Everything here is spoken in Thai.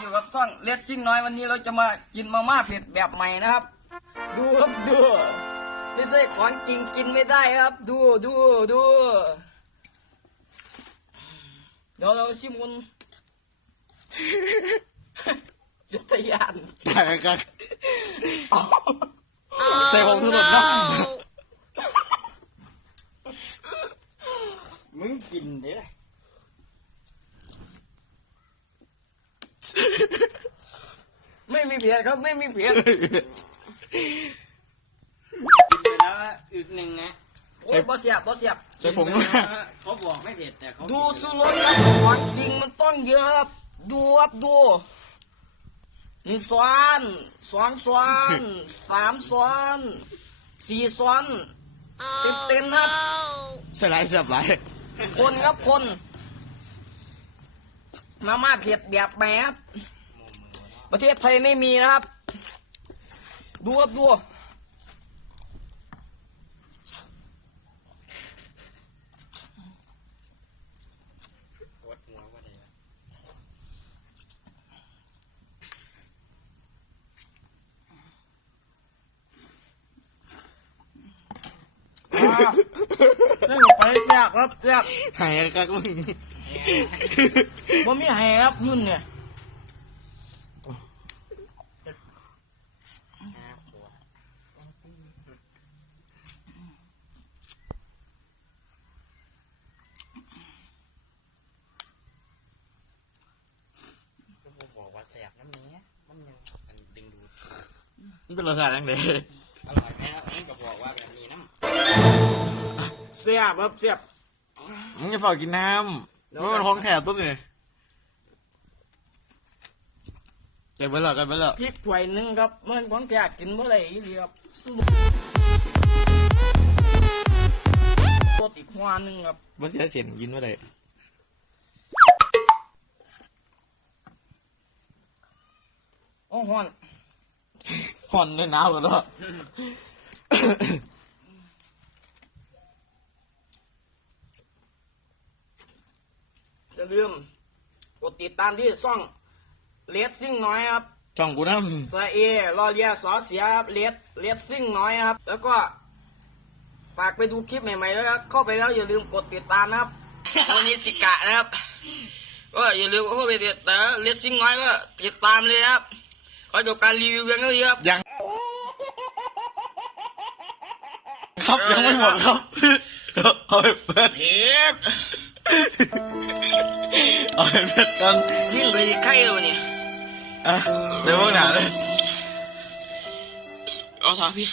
อยู่กับซ่องเลดซิ่งน้อยวันนี้เราจะมากินมาม่าเผ็ดแบบใหม่นะครับ ดูครับดูไม่ใช่ของจริงกินไม่ได้ครับ ดูดูดูเดี๋ยวเราชิมกัน จะทะยานตายกันใส่ผมทุรนเนาะมึงกินเด้ไม่มีเผ็ดครับไม่มีเผ็ดกินไปแล้วอึกหนึ่งนะโอ้ยบ่เสียบบ่เสียบใส่ผมด้วยเขาบอกไม่เผ็ดแต่เขาดูสุรสครับของจริงมันต้องเยอะครับดูครับดู หนึ่งซ้อนสองซ้อนสามซ้อนสี่ซ้อนเต็มเต็มๆครับใส่ไรเสียบไรคนครับคน มาม่าเผ็ดแบบแหมครับประเทศไทยไม่มีนะครับ ดูครับดู ปวดหัวว่าเลย นี่ไปแซ่บครับแซ่บหายกันมึงบ่มีแหครับนุ่นเนี่ยห้าขวดก็บอกว่าแสบน้ำเนี้ยมันยังดึงดูดมันเป็นรสชาติยังไงอร่อยไหมครับมันก็บอกว่าแบบ นี้น้แซ่บครับแซ่บมึงจะฝากกินน้ำว่ามันห้องแถบต้นเลยเก็บไว้แล้วเก็บไว้แล้วพริกถ้วยหนึงครับมันของแกกินบ่ได้อีหลีครับรสอีกหวานหนึงครับว่าเสียเสียงยินว่าไดโอ้หวานห่อนเลยหนาวกันเนาะ อย่าลืมกดติดตามที่ช่องเลดซิ่งน้อยครับช่องกูน้สระเอรอเรียสอเสียครับเลดเลดซิ่งน้อยนะครับ แล้วก็ ฝากไปดูคลิปใหม่ๆด้วยครับเข้าไปแล้วอย่าลืมกดติดตามนะครับโอนิสิกะนะครับ ก็อย่าลืมเข้าไปติดตามเลดซิ่งน้อยก็ติดตามเลยนะครับขอจบการรีวิวเพียงเท่านี้ครับำยัง ครับยังไม่หมดครับ เอาไปเปิดเฮ็ด เอาไปเปิดกันยิ่งเลยไข่เลยเนี่ยอะเดี๋ยวพวกหนาเลย เอาสาพี่